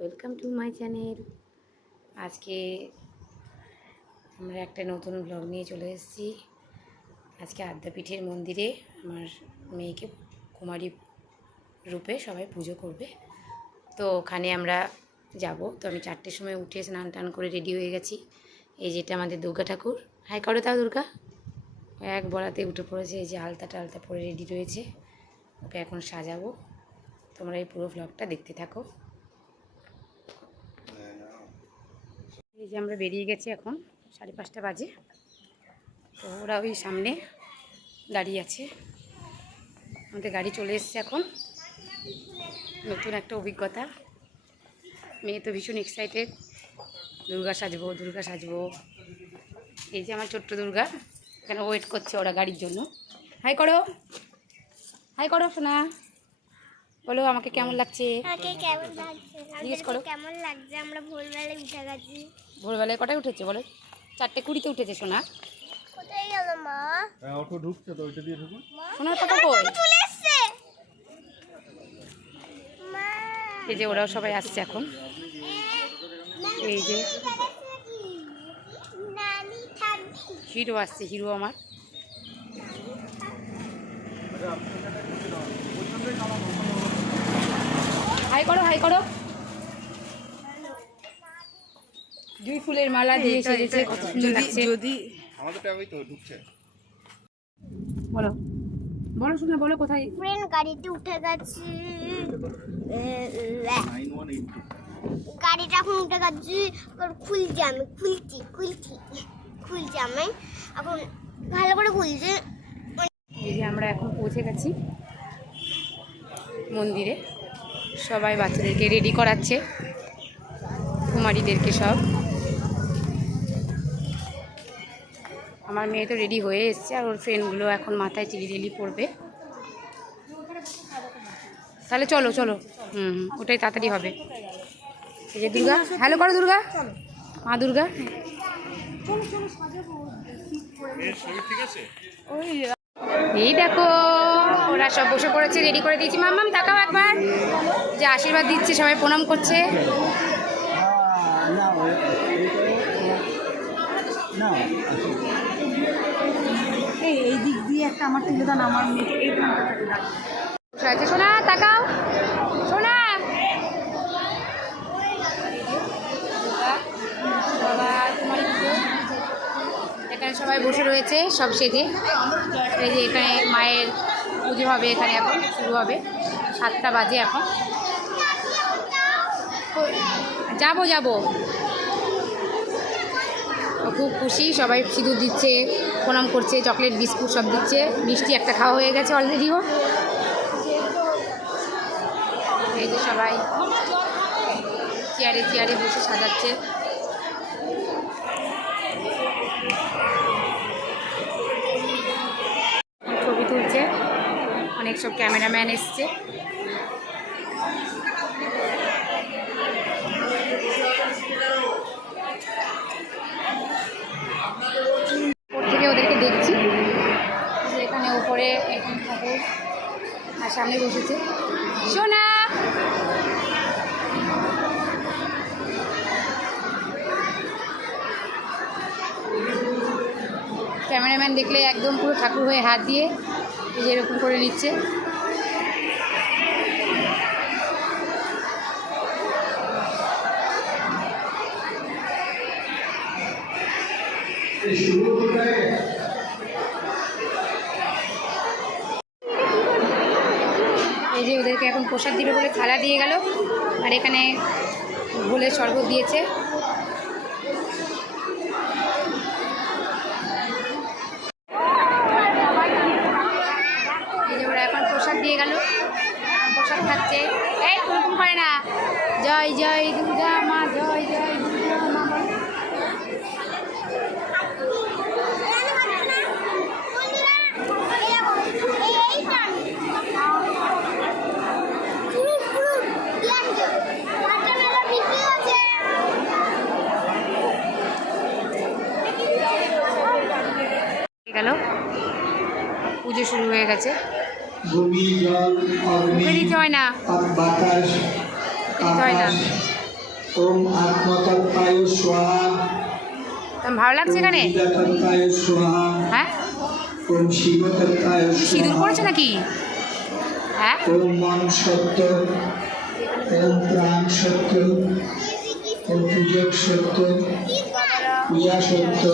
Welcome to my channel. আজকে আমরা একটা নতুন ব্লগ নিয়ে চলে এসেছি। আজকে আদ্যাপীঠের মন্দিরে আমার মেয়েকে কুমারী রূপে সবাই পুজো করবে, তো ওখানে আমরা যাব। তো আমি 4টের সময় উঠে স্নান টান করে রেডি হয়ে গেছি। এই যেটা আমাদের দুর্গা ঠাকুর, হাই করো তাও দুর্গা, এক বলাতে উঠে পড়েছে। এই যে আলতা টালতা পরে রেডি রয়েছে, ওকে এখন সাজাবো। তোমরা এই পুরো ব্লগটা দেখতে থাকো। এই যে আমরা বেরিয়ে গেছি, এখন 5:30 বাজে। তো ওরা ওই সামনে দাঁড়িয়ে আছে, আমাদের গাড়ি চলে এসছে এখন। নতুন একটা অভিজ্ঞতা, মেয়ে তো ভীষণ এক্সাইটেড। দুর্গা সাজবো, দুর্গা সাজবো। এই যে আমার ছোট্ট দুর্গা এখানে ওয়েট করছে ওরা গাড়ির জন্য। হাই করো, হাই করো সোনা, বলো আমাকে কেমন লাগছে। জিজ্ঞেস করো কেমন লাগছে। আমরা ভোরবেলায় উঠে গেছি। ভোরবেলায় কটায় উঠেছে বলো? 4:20 উঠেছে সোনা। কোথায় গেল মা? অটো ঢুকছে তো, ওইটা দিয়ে ঢুকুন। সোনার কথা কই? চলে এসেছে মা। এই যে ওরাও সবাই আসছে এখন। এই যে হিরো আসছে, হিরো আমার। হাই করো, হাই করো। জুঁই ফুলের মালা দিয়ে সেজেছে, কত সুন্দর লাগছে। যদি আমাদের টাইমই তো ঢুকছে। বলো বলো শোনা, বলো কোথায়? ফ্রেন্ড গাড়িতে উঠে গেছি। 9182 গাড়িটা এখন উঠে গেছি। খুলছি আমি, খুলছি আমি এখন, ভালো করে খুলছি। এই যে আমরা এখন পৌঁছে গেছি মন্দিরে। সবাই বাচ্চাদেরকে রেডি করাচ্ছে, কুমারীদেরকে সব। আমার মেয়ে তো রেডি হয়ে এসছে, আর ওর ফ্রেন্ডগুলো এখন মাথায় চিলি পড়বে। তাহলে চলো চলো, ওটাই তাড়াতাড়ি হবে। এই যে দুর্গা, হ্যালো করো দুর্গা, মা দুর্গা। এই দেখো ওরা সব বসে পড়েছে, রেডি করে দিয়েছি। মাম্মাম তাকাও একবার, যে আশীর্বাদ দিচ্ছে, সবাই প্রণাম করছে। এই দিক দিয়ে একটা আমার তুলে দেন, আমার মেয়ে এইখানটা। সোনা তাকাও, সোনা। এখানে সবাই বসে রয়েছে সব সেজে। এই যে এখানে মায়ের পুজো হবে, এখানে এখন শুরু হবে। 7টা বাজে এখন। যাবো যাবো। খুব খুশি, সবাই সিঁদুর দিচ্ছে, প্রণাম করছে, চকলেট বিস্কুট সব দিচ্ছে। মিষ্টি একটা খাওয়া হয়ে গেছে অলরেডিও। এই যে সবাই চেয়ারে চেয়ারে বসে সাজাচ্ছে। ছবি তুলছে, অনেক সব ক্যামেরাম্যান এসছে। থেকে ওদেরকে দেখছি, এখানে উপরে এখন ঠাকুর আর সামনে বসেছে সোনা। ক্যামেরাম্যান দেখলে একদম পুরো ঠাকুর হয়ে হাত দিয়ে এই যে এরকম করে নিচ্ছে। এই যে ওদেরকে এখন প্রসাদ দিবে বলে থালা দিয়ে গেল, আর এখানে ভোলের শরবত দিয়েছে। এই যে ওরা এখন প্রসাদ দিয়ে গেল, প্রসাদ খাচ্ছে। এই ওরকম করে না, জয় জয় দুর্গা মা, জয় জয় দুর্গা মা। গেল, পুজো শুরু হয়ে গেছে। মুখে দিতে হয় না, দিতে হয় না। ওম আত্মতত্ত্বায় স্বাহা তোমার ভালো লাগছে এখানে? তত্ত্বায় স্বাহা হ্যাঁ, ওম শিবতত্ত্বায় সিঁদুর স্বাহা পড়েছো নাকি? হ্যাঁ, ওম মন সত্য ওম প্রাণ সত্য ওম পূজক সত্য পূজা সত্য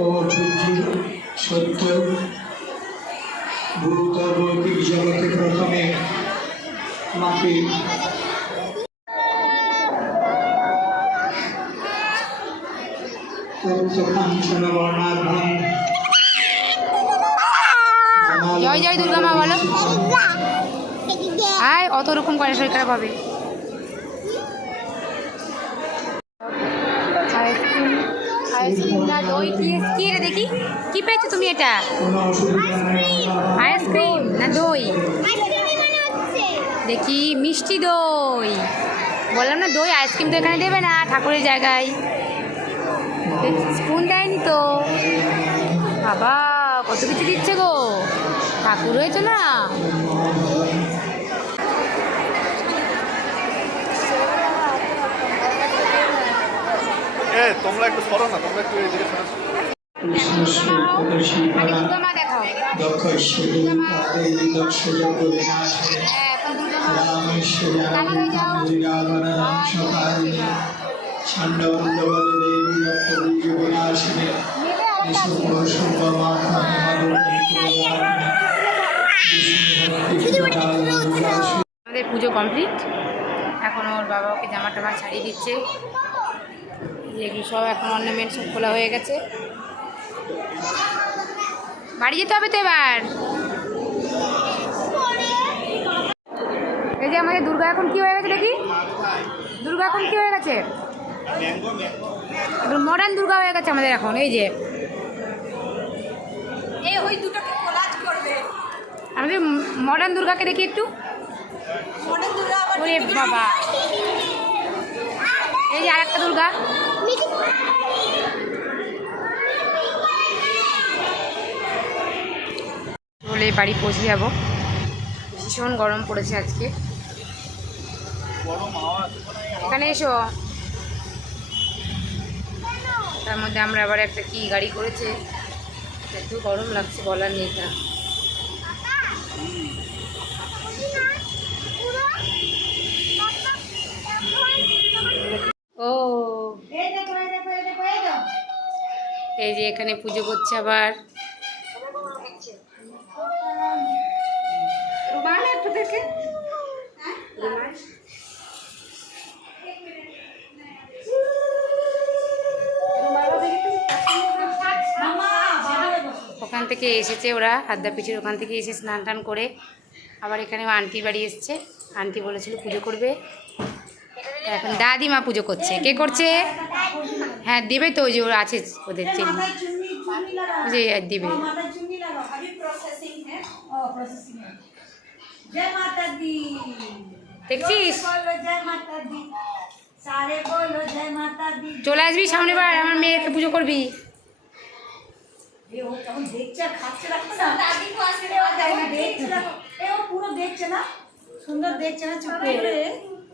ওম বুদ্ধি সত্য ভূত ভৌতিক জগতে প্রথমে মাপে কাঞ্চন বর্ণাঢ্যম জয় জয় দুর্গা মা বলো। আয়, অত রকম করে শরীর খারাপ হবে। আইসক্রিম না দই, কি রে দেখি, কি পেয়েছো তুমি? এটা কোনো অসুবিধা নেই আইসক্রিম না দই? দেখি মিষ্টি দই। বললাম না দই, আইসক্রিম তো এখানে দেবে না, ঠাকুরের জায়গায়। স্পুন দেয়নি তো। বাবা কত কিছু দিচ্ছে গো, ঠাকুর হয়েছে না। তোমরা একটু সরো না, তোমরা একটু এদিকে সরো। আগে দুর্গা মা দেখাও। দক্ষশ্বরী দেবী দক্ষজ বিনাশে হ্যাঁ, এখন দুর্গা মা। রাবণাম সকারিণী ছাণ্ডবন্দবনে দেবী দত্তবীজ বিনাশিনী নিশুম্ভ শুম্ভ আমাদের পুজো কমপ্লিট। এখন ওর বাবা ওকে জামা টামা ছাড়িয়ে দিচ্ছে। এগুলো সব এখন অর্নামেন্ট সব খোলা হয়ে গেছে। বাড়ি যেতে হবে তো এবার। এই যে আমাদের দুর্গা এখন কি হয়ে গেছে দেখি, দুর্গা এখন কি হয়ে গেছে, মডার্ন দুর্গা হয়ে গেছে আমাদের এখন। এই যে আমাদের মডার্ন দুর্গাকে দেখি একটু। ওরে বাবা, এই যে আরেকটা দুর্গা। বলে বাড়ি পৌঁছে যাবো। ভীষণ গরম পড়েছে আজকে। এখানে এসো। তার মধ্যে আমরা আবার একটা কি গাড়ি করেছে, এত গরম লাগছে বলার নেই। তা ও এই যে এখানে পুজো করছে আবার। ওখান থেকে এসেছে ওরা, আদ্যাপীঠের ওখান থেকে এসে স্নান টান করে আবার এখানে আন্টির বাড়ি এসছে। আন্টি বলেছিল পুজো করবে, এখন দাদিমা পুজো করছে। কে করছে? হ্যাঁ দেবে তো, ওই যে ওরা আছে ওদের চেন, যে দেবে। দেখছিস, চলে আসবি সামনে বার, আমার মেয়েকে পুজো করবি।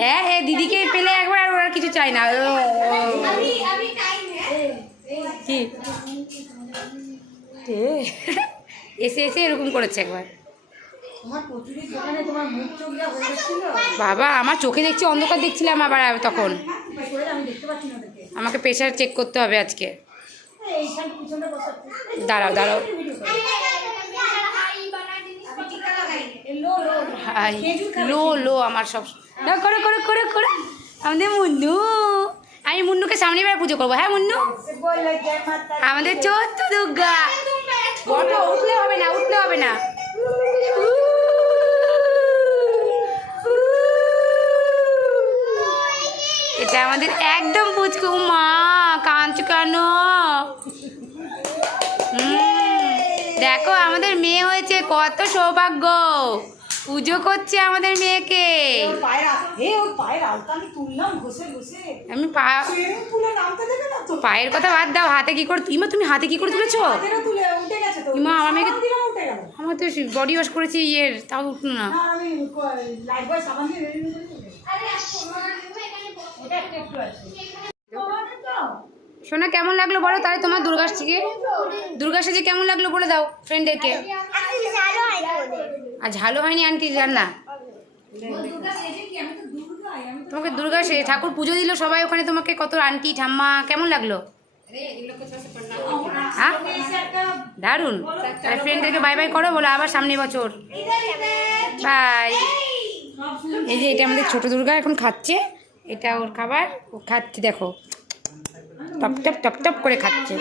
হ্যাঁ হ্যাঁ, দিদিকে পেলে একবার আর ওরা কিছু চাই না। কি এসে এসে এরকম করেছে একবার। বাবা আমার চোখে দেখছি অন্ধকার দেখছিলাম আবার তখন। আমাকে প্রেশার চেক করতে হবে আজকে। দাঁড়াও দাঁড়াও, হাই লো লো আমার সব করে করে করে করে আমাদের মুন্নু। আমি মুন্নুকে সামনে এবার পুজো করবো। হ্যাঁ মুন্নু, আমাদের চোদ্দ দুর্গা। ফটো উঠলে হবে না, উঠলে হবে না। এটা আমাদের একদম পুচকু। মা কাঁদছো কেন? দেখো আমাদের মেয়ে হয়েছে, কত সৌভাগ্য। পুজো করছে আমাদের মেয়েকে। আমি পায়ের কথা বাদ দাও, হাতে কি করে ইমা, তুমি হাতে কি করে তুলেছো? ইমা আমার মেয়েকে, আমার তো বডি ওয়াশ করেছি ইয়ের, তাও উঠলো না। সোনা কেমন লাগলো বলো তাহলে তোমার দুর্গা সেজে কেমন লাগলো বলে দাও ফ্রেন্ডদেরকে। আর ঝালো হয়নি আন্টি রান্না? তোমাকে দুর্গা সে ঠাকুর পুজো দিল সবাই ওখানে, তোমাকে কত আন্টি ঠাম্মা কেমন লাগলো? হ্যাঁ দারুণ। তাহলে ফ্রেন্ডদেরকে বাই বাই করো, বলো আবার সামনে বছর বাই। এই যে এটা আমাদের ছোট দুর্গা এখন খাচ্ছে, এটা ওর খাবার, ও খাচ্ছে দেখো টপ টপ টপ টপ করে খাচ্ছে।